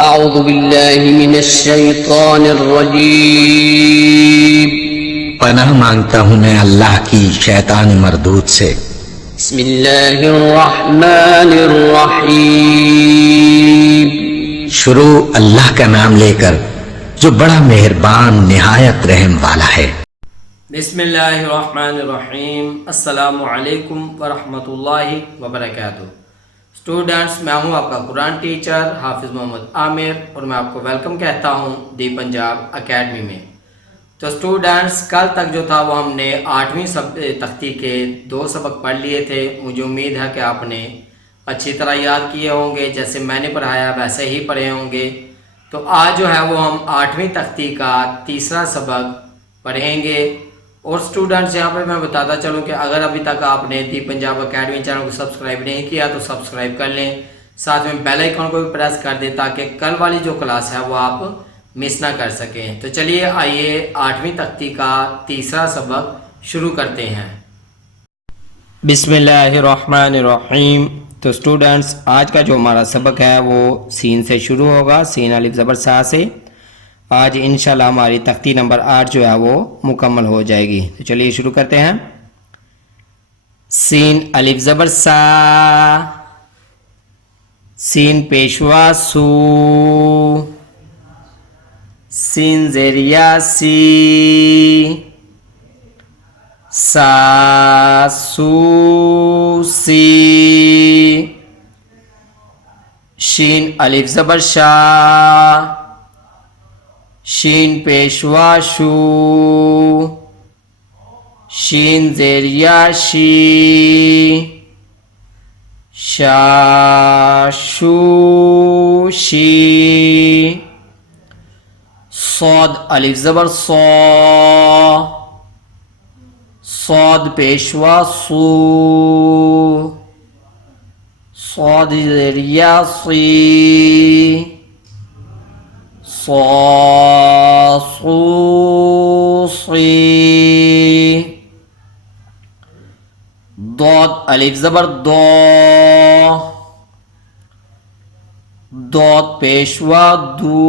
अऊज़ु बिल्लाहि मिनश शैतानिर रजीम। पनाह मांगता हूँ मैं अल्लाह की शैतान मरदूद से। बिस्मिल्लाहिर रहमानिर रहीम। शुरू अल्लाह का नाम लेकर जो बड़ा मेहरबान निहायत रहम वाला है। बिस्मिल्लाहिर्रहमानिर्रहीम। अस्सलामु अलैकुम वरहमतुल्लाहि वबरकातुहू। स्टूडेंट्स, मैं हूं आपका कुरान टीचर हाफिज़ मोहम्मद आमिर और मैं आपको वेलकम कहता हूं दी पंजाब एकेडमी में। तो स्टूडेंट्स, कल तक जो था वो हमने 8वीं तख्ती के 2 सबक पढ़ लिए थे। मुझे उम्मीद है कि आपने अच्छी तरह याद किए होंगे, जैसे मैंने पढ़ाया वैसे ही पढ़े होंगे। तो आज जो है वो हम 8वीं तख्ती का तीसरा सबक पढ़ेंगे। और स्टूडेंट्स, यहाँ पे मैं बताता चलूँ कि अगर अभी तक आपने दी पंजाब एकेडमी चैनल को सब्सक्राइब नहीं किया तो सब्सक्राइब कर लें, साथ में बेल आइकन को भी प्रेस कर दें ताकि कल वाली जो क्लास है वो आप मिस ना कर सकें। तो चलिए आइए 8वीं तख्ती का तीसरा सबक शुरू करते हैं। बिस्मिल्लाहिर्रहमानिर्रहीम। तो स्टूडेंट्स, आज का जो हमारा सबक है वो सीन से शुरू होगा, सीन अलिफ ज़बर सा से। आज इंशाल्लाह हमारी तख्ती नंबर 8 जो है वो मुकम्मल हो जाएगी। तो चलिए शुरू करते हैं। सीन अलिफ ज़बर सा, सीन पेशवा सू, सीन ज़ेरिया सी, सा सू सी, शीन अलिफ ज़बर शा, शीन पेशवा शू, शीन ज़ेरिया शी, शा शू शी, सौद अलिफ ज़बर सौ, सौद पेशवा सू, सौद ज़ेरिया सी, सी, दौद अलिफ ज़बर दो, दौद पेशवा दू,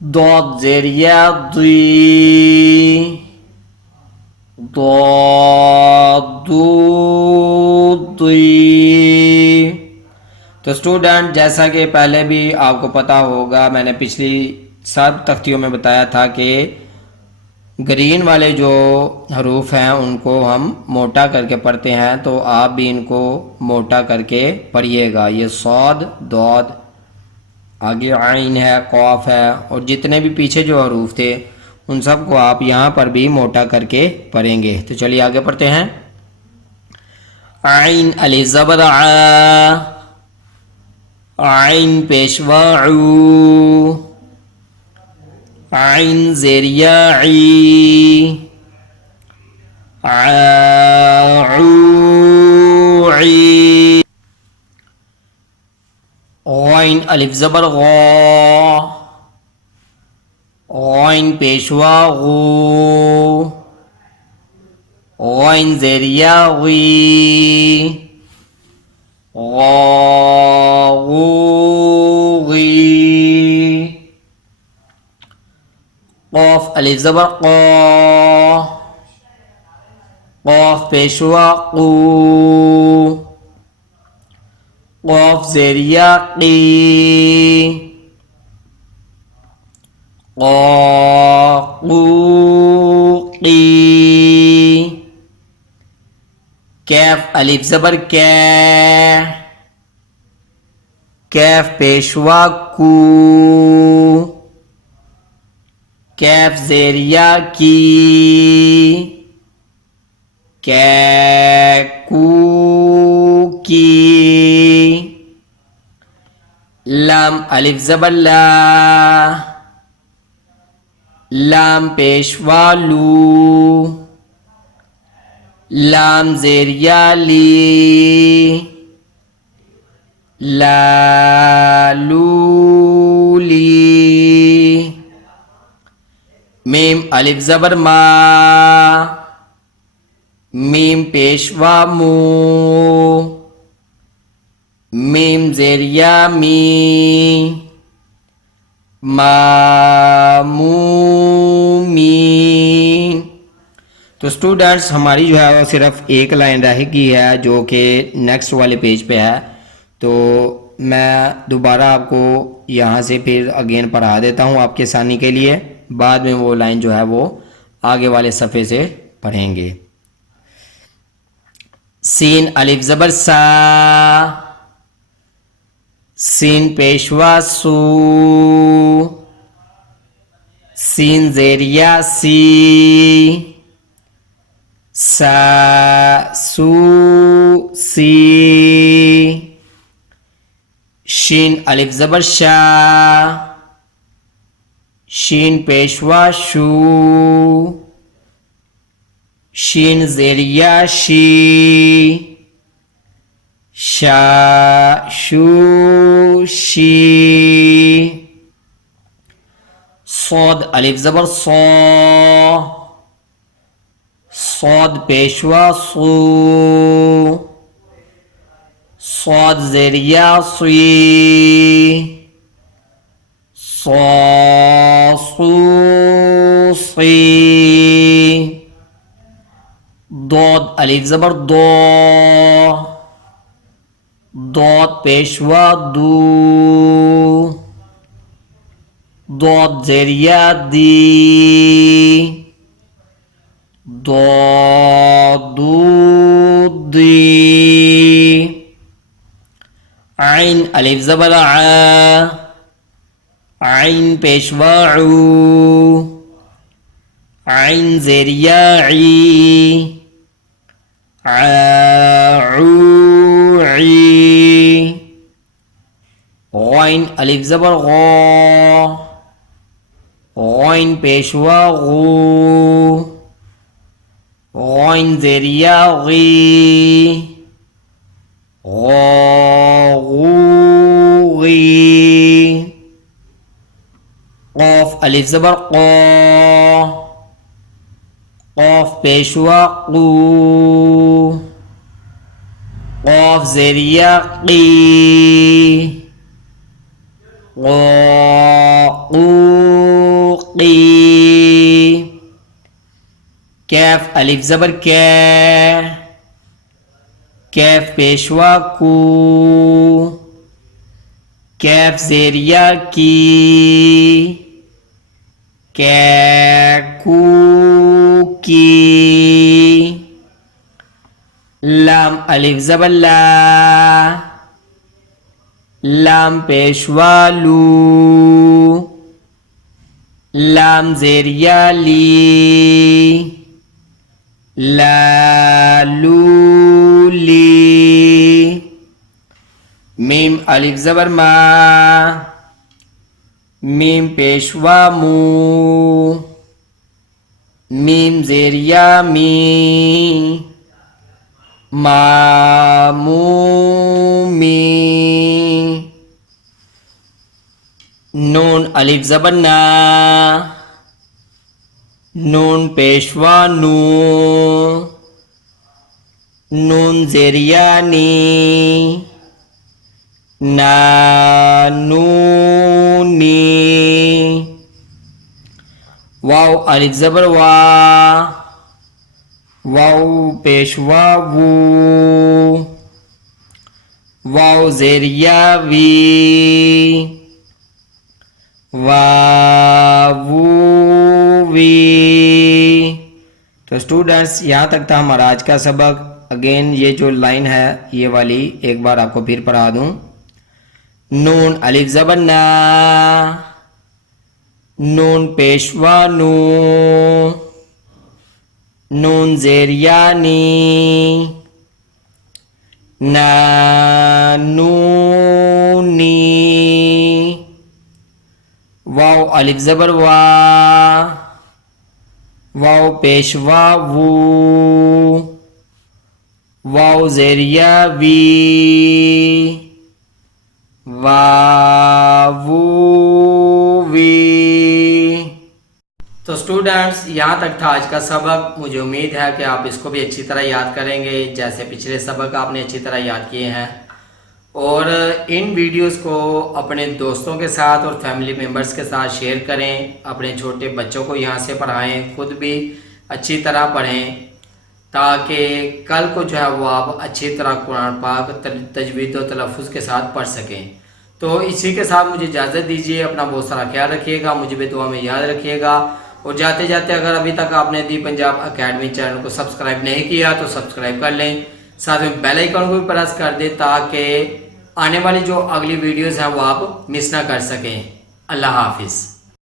दौद ज़ेरिया दी, दौद दू दी। तो स्टूडेंट, जैसा कि पहले भी आपको पता होगा, मैंने पिछली सब तख्तियों में बताया था कि ग्रीन वाले जो हरूफ हैं उनको हम मोटा करके पढ़ते हैं, तो आप भी इनको मोटा करके पढ़िएगा। ये सौद, दौद, आगे आइन है, कौफ है, और जितने भी पीछे जो हरूफ थे उन सब को आप यहाँ पर भी मोटा करके पढ़ेंगे। तो चलिए आगे पढ़ते हैं। आइन अलिफ ज़बर आ, आइन पेशवा ऊ, आइन ज़ेरिया ई, आऊ ई, गौइन अलिफ ज़बर गौ, गौइन पेशवा गू, गौइन ज़ेरिया गी, गौगी, क़ाफ़ अलिफ ज़बर क़ा, क़ाफ़ पेशवा क़ू, क़ाफ़ ज़ेरिया क़ी, क़ी, कैफ अलिफ ज़बर कै, कैफ पेशवा कू, कैफ ज़ेरिया की, कैकू की, लाम अलिफ ज़बर ला, लाम पेशवा लू, लाम ज़ेरिया ली, लालूली, मीम अलिफ ज़बर मा, मीम पेशवा मू, मीम ज़ेरिया मी, मामूमी। तो स्टूडेंट्स हमारी जो है वो सिर्फ एक लाइन रह गई है जो कि नेक्स्ट वाले पेज पे है। तो मैं दोबारा आपको यहाँ से फिर अगेन पढ़ा देता हूँ आपके आसानी के लिए, बाद में वो लाइन जो है वो आगे वाले सफ़े से पढ़ेंगे। सीन अलिफ ज़बर सा, सीन पेशवा सू, सीन ज़ेरिया सी, सा सू सी, शीन अलिफ ज़बर शा, शीन पेशवा शू, शीन ज़ेरिया शी, शा शू शी, सौद अलिफ ज़बर सौ, सौद पेशवा सू, सौद ज़ेरिया सी, सौ सू सी, दौद अलिफ ज़बर दो, दौद पेशवा दू, दौद ज़ेरिया दी, दू दी, आइन अलिफ ज़बर आ, आइन पेशवा ऊ, आइन ज़ेरिया ई, गौइन अलिफ ज़बर गौ, गौइन पेशवा गू, गौइन ज़ेरिया गी, गौगी, क़ाफ अलिफ ज़बर क़ा, क़ाफ पेशवा क़ू, क़ाफ ज़ेरिया क़ी, क़ी, कैफ अलिफ ज़बर कै, कैफ पेशवा कू, कैफ ज़ेरिया की, कैकू की, लाम अलिफ ज़बर ला, लाम पेशवा लू, लाम ज़ेरिया ली, लालू ली, मीम अलिफ ज़बर मा, मीम पेशवा मू, मीम ज़ेरिया मी, मामूमी, नून अलिफ ज़बर ना, नून पेशवा नू, नून ज़ेरिया नी, नानूनी, वाव अलिफ ज़बर वा, वाव पेशवा वू, वाव ज़ेरिया वी, वावू वी। तो स्टूडेंट्स यहाँ तक था हमारा आज का सबक। अगेन ये जो लाइन है ये वाली एक बार आपको फिर पढ़ा दूँ। नून अलिफ ज़बर ना, नून पेशवा नू, नून ज़ेरिया नी, नानूनी, वाव अलिफ ज़बर वा, वाव पेशवा वू, वाव ज़ेरिया वी, वावू वी। तो स्टूडेंट्स यहाँ तक था आज का सबक। मुझे उम्मीद है कि आप इसको भी अच्छी तरह याद करेंगे जैसे पिछले सबक आपने अच्छी तरह याद किए हैं। और इन वीडियोस को अपने दोस्तों के साथ और फैमिली मेम्बर्स के साथ शेयर करें। अपने छोटे बच्चों को यहाँ से पढ़ाएं, खुद भी अच्छी तरह पढ़ें, ताकि कल को जो है वो आप अच्छी तरह कुरान पाक तजवीद और तलफ़ुज़ के साथ पढ़ सकें। तो इसी के साथ मुझे इजाज़त दीजिए। अपना बहुत सारा ख्याल रखिएगा, मुझे भी दुआ में याद रखिएगा। और जाते जाते अगर अभी तक आपने दी पंजाब अकेडमी चैनल को सब्सक्राइब नहीं किया तो सब्सक्राइब कर लें, साथ में बेल आइकन को भी प्रेस कर दें, ताकि आने वाली जो अगली वीडियोस हैं वो आप मिस ना कर सकें। अल्लाह हाफिज़।